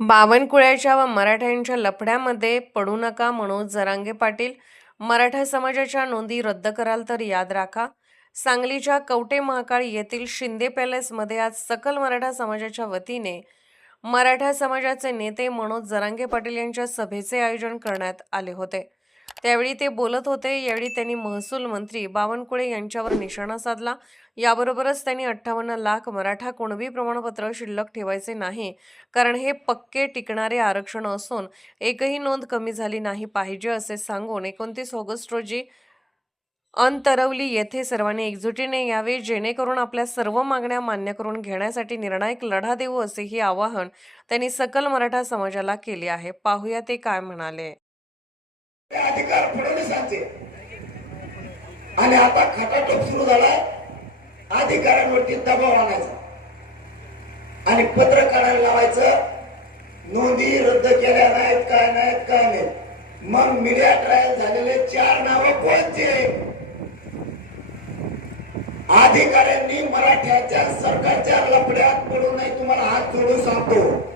बावनकुळ्याच्या व मराठ्यांच्या लफड्यामध्ये पडू नका, मनोज जरांगे पाटील. मराठा समाजाच्या नोंदी रद्द कराल तर याद राखा. सांगलीच्या कवठे महाकाळ येथील शिंदे पॅलेसमध्ये आज सकल मराठा समाजाच्या वतीने मराठा समाजाचे नेते मनोज जरांगे पाटील यांच्या सभेचे आयोजन करण्यात आले होते. त्यावेळी ते बोलत होते. यावेळी त्यांनी महसूल मंत्री बावनकुळे यांच्यावर निशाणा साधला. याबरोबरच त्यांनी 58 लाख मराठा कुणबी प्रमाणपत्र शिल्लक ठेवायचे नाही, कारण हे पक्के टिकणारे आरक्षण असून एकही नोंद कमी झाली नाही पाहिजे असे सांगून 29 ऑगस्ट रोजी अंतरवली येथे सर्वांनी एकजुटीने यावे, जेणेकरून आपल्या सर्व मागण्या मान्य करून घेण्यासाठी निर्णायक लढा देऊ असेही आवाहन त्यांनी सकल मराठा समाजाला केले आहे. पाहूया ते काय म्हणाले. अधिकार फडणवीसांचे आणि आता खटाटोप सुरू झालाय. अधिकाऱ्यांवरती दबाव आणायचा आणि पत्र काढायला लावायचं. नोंदी रद्द केल्या नाहीत, काय नाही. मग मीडिया ट्रायल झालेले 4 नावं कोणते? अधिकाऱ्यांनी मराठ्याच्या सरकारच्या लफड्यात पडू नये. तुम्हाला हात जोडून सांगतो,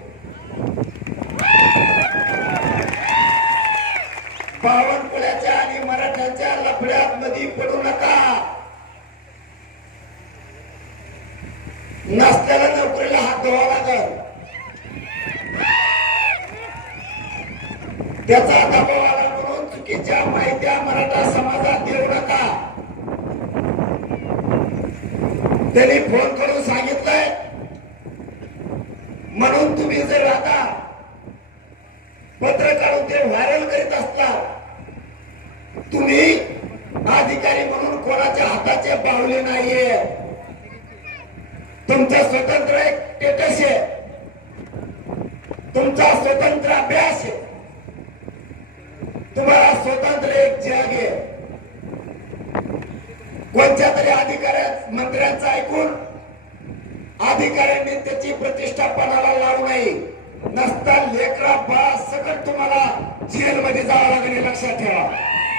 बावनकुळ्याच्या आणि मराठ्यांच्या लफड्यात मध्ये पडू नका. नसलेल्या नोकरीला हात धुवा लागल. त्याचा दबाव आला म्हणून चुकीच्या माहित्या मराठा समाजात देऊ नका. त्यांनी फोन करून सांगितलंय म्हणून तुम्ही जर आता पत्र काढून ते व्हायरल करीत असता, तुम्ही अधिकारी म्हणून कोणाच्या हाताचे बाहुले नाहीये. तुमचा स्वतंत्र एक स्टेटस आहे, तुमचा स्वतंत्र अभ्यास आहे, तुम्हाला स्वतंत्र एक जग आहे. कोणत्या तरी मंत्र्यांचं ऐकून अधिकाऱ्यांनी त्याची प्रतिष्ठा पणाला लावू नये. नसता लेकरा बा सकट तुम्हाला जेलमध्ये जावं लागेल, लक्षात ठेवा.